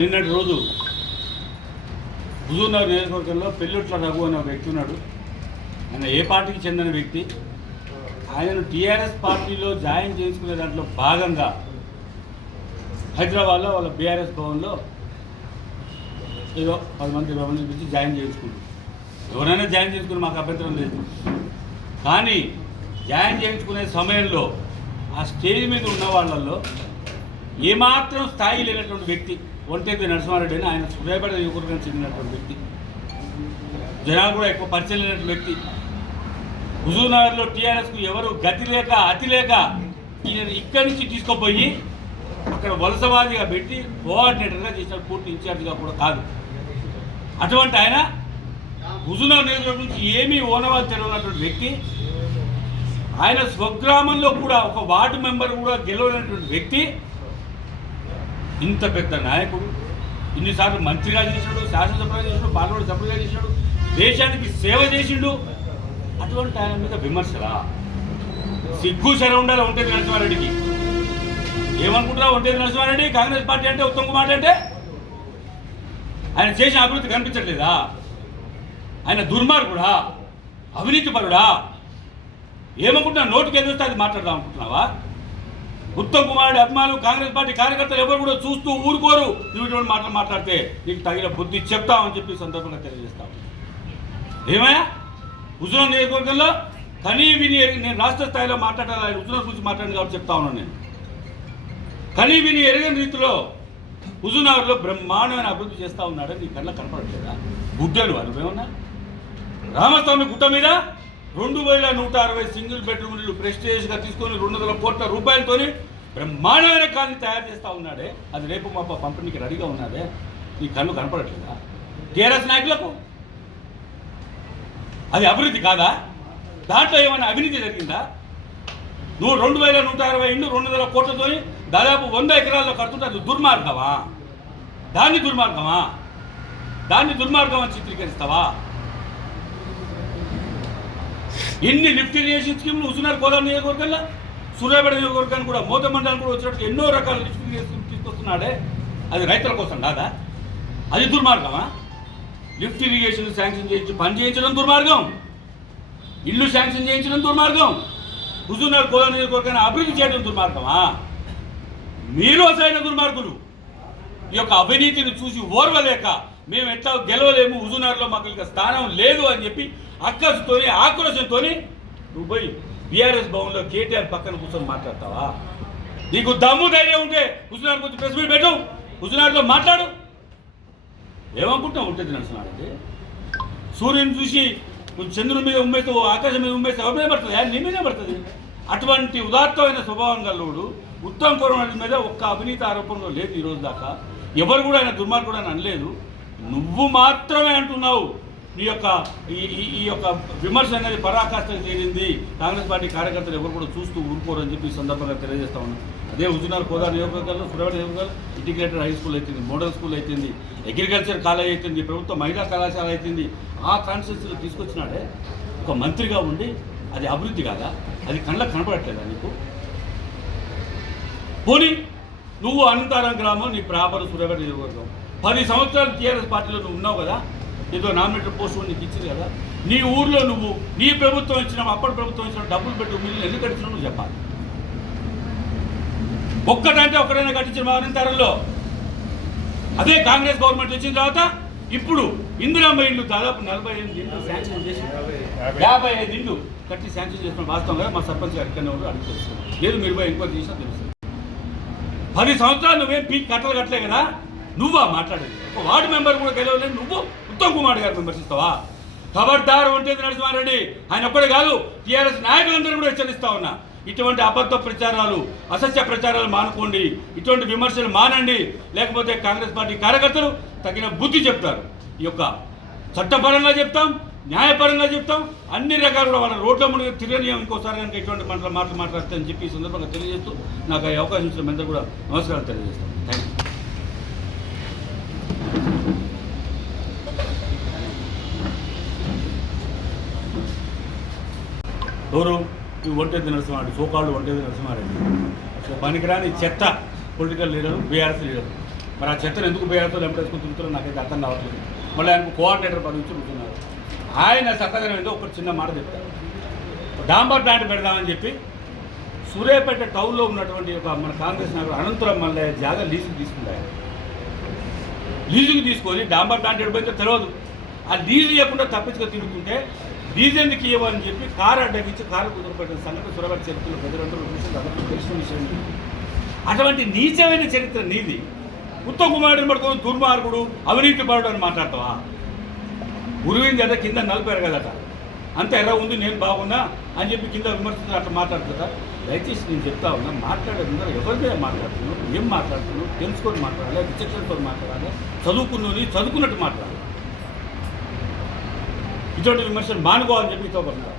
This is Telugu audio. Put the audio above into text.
నిన్నటి రోజు హుజూర్నగర్ నియోజకవర్గంలో పెళ్ళుట్ల రఘు అనే వ్యక్తి ఉన్నాడు. ఆయన ఏ పార్టీకి చెందిన వ్యక్తి. ఆయనను టీఆర్ఎస్ పార్టీలో జాయిన్ చేసుకునే దాంట్లో భాగంగా హైదరాబాద్లో వాళ్ళ బీఆర్ఎస్ భవన్లో ఏదో 10 మంది 20 మంది పిలిచి జాయిన్ చేసుకుంటారు. ఎవరైనా జాయిన్ చేసుకుని మాకు అభ్యంతరం లేదు. కానీ జాయిన్ చేయించుకునే సమయంలో ఆ స్టేజ్ మీద ఉన్న వాళ్ళల్లో ఏమాత్రం స్థాయి లేనటువంటి వ్యక్తి ఒంటేపి నరసింహారెడ్డి అని, ఆయన సూర్యాపేట నియోజకవర్గానికి చెందినటువంటి వ్యక్తి, జనాలు కూడా ఎక్కువ పరిచయం లేనటువంటి వ్యక్తి. హుజూర్నగర్లో టీఆర్ఎస్కు ఎవరు గతి లేక అతి లేక ఈయన ఇక్కడి నుంచి తీసుకుపోయి అక్కడ వలసవాదిగా పెట్టి కోఆర్డినేటర్గా చేసిన పూర్తి ఇన్ఛార్జ్గా కూడా కాదు. అటువంటి ఆయన హుజూర్నగర్ నియోజకవర్గం నుంచి ఏమీ ఓనవాళ్ళు తెలియనటువంటి వ్యక్తి. ఆయన స్వగ్రామంలో కూడా ఒక వార్డు మెంబర్ కూడా గెలవనటువంటి వ్యక్తి. ఇంత పెద్ద నాయకుడు, ఇన్నిసార్లు మంత్రిగా చేసినాడు, శాసనసభగా చేసినాడు, పార్లమెంట్ సభ్యులుగా చేసినాడు, దేశానికి సేవ చేసిండు. అటువంటి ఆయన మీద విమర్శలా? సిగ్గు శర ఉండాలి ఒంటేపి నరసింహారెడ్డికి. ఏమనుకుంటున్నావు ఒంటేపి నరసింహారెడ్డి? కాంగ్రెస్ పార్టీ అంటే ఉత్తమ్ కుమార్ అంటే ఆయన చేసిన అభివృద్ధి కనిపించట్లేదా? ఆయన దుర్మార్గుడా, అవినీతి పరుడా? ఏమనుకుంటున్నా? నోటికి ఎదురుస్తే అది మాట్లాడదాం అనుకుంటున్నావా? ఉత్తమ్ కుమార్ అభిమానులు, కాంగ్రెస్ పార్టీ కార్యకర్తలు ఎవరు కూడా చూస్తూ ఊరుకోరు. నువ్వు ఇటువంటి మాటలు మాట్లాడితే నీకు తగిన బుద్ధి చెప్తామని చెప్పి సందర్భంగా తెలియజేస్తాం. ఏమయ్యా, హుజూర్నగర్ నియోజకవర్గంలో కనీ విని నేను రాష్ట్ర స్థాయిలో మాట్లాడాలి, ఆయన హుజూర్నగర్ గురించి మాట్లాడింది కాబట్టి చెప్తా ఉన్నాను. నేను కనీ విని ఎరగని రీతిలో హుజూర్నగర్లో బ్రహ్మాండమైన అభివృద్ధి చేస్తూ ఉన్నాడని నీ కళ్ళ కనపడట్లేదా? గుడ్డలు అనుభవమన్నా? రామస్వామి గుట్ట మీద 2160 సింగిల్ బెడ్రూమ్ ఇల్లు ప్రెస్టేజ్గా తీసుకొని 200 కోట్ల రూపాయలతో బ్రహ్మాండమైన కాలనీ తయారు చేస్తూ ఉన్నాడే. అది రేపు మా పంపిణీకి రెడీగా ఉన్నాదే. నీ కళ్ళు కనపడట్లేదా టీఆర్ఎస్ నాయకులకు? అది అభివృద్ధి కాదా? దాంట్లో ఏమైనా అవినీతి జరిగిందా? నువ్వు 2160 ఇండ్లు 200 కోట్లతో దాదాపు 100 ఎకరాల్లో కడుతుంటే అది దుర్మార్గమా? దాన్ని దుర్మార్గం అని చిత్రీకరిస్తావా? ఎన్ని లిఫ్ట్ ఇరిగేషన్ స్కీమ్లు హుజూర్నగర్ కోదాడ నియోజకవర్గంలో, సూర్యాపేట నియోజకవర్గానికి కూడా మోత మండలానికి కూడా వచ్చినట్టు ఎన్నో రకాల లిఫ్ట్ ఇరిగేషన్ తీసుకొస్తున్నాడే. అది రైతుల కోసం కాదా? అది దుర్మార్గమా? లిఫ్ట్ ఇరిగేషన్ శాంక్షన్ చేయించి పని చేయించడం దుర్మార్గం, ఇల్లు శాంక్షన్ చేయించడం దుర్మార్గం, హుజూర్నగర్ కోదాడ నియోజకవర్గాన్ని అభివృద్ధి చేయడం దుర్మార్గమా? మీరు అసలైన దుర్మార్గులు. ఈ యొక్క అవినీతిని చూసి ఓర్వలేక మేము ఎట్లా గెలవలేము, హుజూర్నగర్లో మాకు ఇక స్థానం లేదు అని చెప్పి అక్కసుతోని ఆక్రోశంతోని నువ్వు పోయి బీఆర్ఎస్ భవన్లో కేటీఆర్ పక్కన కూర్చొని మాట్లాడతావా? నీకు దమ్ము ధైర్యం ఉంటే హుజూర్నగర్ గురించి ప్రెస్ మీట్ పెట్టు, హుజూర్నగర్లో మాట్లాడు. ఏమనుకుంటున్నావు? ఉంటుంది నడుస్తున్నాడంటే సూర్యుని చూసి చంద్రుని మీద ఉమ్మేస్తూ ఆకాశం మీద ఉమ్మేస్తే ఎవరి మీద పడుతుంది? నీ మీదే పడుతుంది. అటువంటి ఉదాత్తమైన స్వభావం గల్లోడు ఉత్తమ్ కుమార్ మీద ఒక్క అవినీతి ఆరోపణలో లేదు ఈ రోజు దాకా. ఎవరు కూడా ఆయన దుర్మార్గుడు అని అనలేదు. నువ్వు మాత్రమే అంటున్నావు. ఈ యొక్క విమర్శ అనేది పరాకాష్ఠకు చేరింది. కాంగ్రెస్ పార్టీ కార్యకర్తలు ఎవరు కూడా చూస్తూ ఊరుకోరు అని చెప్పి ఈ సందర్భంగా తెలియజేస్తా ఉన్నాను. అదే హుజూర్నగర్ కోదాడ నియోజకవర్గంలో సూర్యాపేట నియోజకవర్గంలో ఇంటిగ్రేటెడ్ హై స్కూల్ అవుతుంది, మోడల్ స్కూల్ అవుతుంది, అగ్రికల్చర్ కాలేజ్ అవుతుంది, ప్రభుత్వ మహిళా కళాశాల అవుతుంది. ఆ కాన్స్టిట్యూన్సీలో తీసుకొచ్చినాడే ఒక మంత్రిగా ఉండి అది అభివృద్ధి కాదా? అది కళ్ళకు కనపడట్లేదా నీకు? పోనీ నువ్వు అనంతారం గ్రామం, నీ ప్రాపర్ సూర్యాపేట నియోజకవర్గం, 10 సంవత్సరాలు టీఆర్ఎస్ పార్టీలో నువ్వు ఉన్నావు కదా, ఏదో నామినేటెడ్ పోస్ట్ నీకు ఇచ్చింది కదా. నీ ఊర్లో నువ్వు నీ ప్రభుత్వం ఇచ్చిన, అప్పటి ప్రభుత్వం ఇచ్చిన డబ్బులు పెట్టి మిల్లు ఎందుకు కట్టించినా నువ్వు చెప్పాలి. ఒక్కటంటే ఒక్కడైనా కట్టించిన మా అనంతరంలో. అదే కాంగ్రెస్ గవర్నమెంట్ వచ్చిన తర్వాత ఇప్పుడు ఇందిరామ్మ ఇల్లు దాదాపు 45 ఇండ్లు శాంక్షన్ చేసి 55 ఇండ్లు కట్టి శాంక్షన్ చేసిన వాస్తవంగా మా సర్పంచ్ గారు ఇక్కడ అడిగి తెలుస్తుంది. లేదు మీరు పోయి ఎంక్వైరీ చేసినా తెలుస్తుంది. 10 సంవత్సరాలు నువ్వేం పీక్ కట్టలే కదా. నువ్వా మాట్లాడేది? ఒక వార్డు మెంబర్ కూడా గెలవలేదు. నువ్వు ఉత్తమ్ కుమార్ గారు విమర్శిస్తావా? ఖబర్దార్ ఒంటేపి నరసింహారెడ్డి. ఆయన ఒక్కడే కాదు, టీఆర్ఎస్ నాయకులందరూ కూడా హెచ్చరిస్తా ఉన్నా. ఇటువంటి అబద్ధ ప్రచారాలు, అసత్య ప్రచారాలు మానుకోండి. ఇటువంటి విమర్శలు మానండి. లేకపోతే కాంగ్రెస్ పార్టీ కార్యకర్తలు తగిన బుద్ధి చెప్తారు. ఈ యొక్క చట్టపరంగా చెప్తాం, న్యాయపరంగా చెప్తాం, అన్ని రకాలు కూడా వాళ్ళ రోడ్ల ముందు తిరగనీయం. ఇంకోసారి కనుక ఇటువంటి మాటలు మాట్లాడతాయని చెప్పి ఈ సందర్భంగా తెలియజేస్తూ నాకు ఈ అవకాశం ఇచ్చిన అందరూ కూడా నమస్కారం తెలియజేస్తాను. Thank you. ఎవరు ఈ ఒంటేపి నరసింహారెడ్డి, సోకాళ్ళు ఒంటేపి నరసింహారెడ్డి పనికిరాని చెత్త పొలిటికల్ లీడరు, బీఆర్ఎస్ లీడరు. మరి ఆ చెత్తను ఎందుకు బేయాలతో వెంపడేసుకుని తిరుగుతారో నాకైతే అర్థం కావట్లేదు. మళ్ళీ ఆయనకు కోఆర్డినేటర్ పదవి ఇచ్చి కూర్చున్నారు. ఆయన చక్కదనం ఏదో ఒక చిన్న మాట చెప్తారు. డాంబర్ ప్లాంట్ పెడదామని చెప్పి సూర్యాపేట టౌన్లో ఉన్నటువంటి ఒక మన కాంగ్రెస్ నాయకుడు అనంతరం మళ్ళీ జాగా లీజుకి తీసుకుంటారు. లీజుకి తీసుకొని డాంబర్ ప్లాంట్ ఎడిపోతే తెలియదు. ఆ లీజు ఇవ్వకుండా తప్పించుకొని తిరుగుతుంటే లీజు ఎందుకు ఇవ్వని చెప్పి కారు అడ్డగించి కారు కుదురుపెట్టిన సంగతి సూర్యాపేట చరిత్రలో ప్రజలందరూ తెలిసిన విషయం. అటువంటి నీచమైన చరిత్ర నీది. ఉత్తమ్ కుమారుడిని పడుకొని దుర్మార్గుడు అవినీతి పరుడు అని మాట్లాడతావా? గురువింది కదా కింద నలిపారు కదట, అంత ఎర్ర ఉంది నేను బాగున్నా అని చెప్పి కింద విమర్శించి అట్లా మాట్లాడుతుందా? దయచేసి నేను చెప్తా ఉన్నా, మాట్లాడే ముందర ఎవరి మీద మాట్లాడుతున్నావు, ఏం మాట్లాడుతున్నావు తెలుసుకొని మాట్లాడాలి, విచక్షణతో మాట్లాడాలి, చదువుకున్నట్టు మాట్లాడాలి. ఇటువంటి విమర్శలు మానుకోవాలని చెప్పి ఇతో పడుతున్నారు.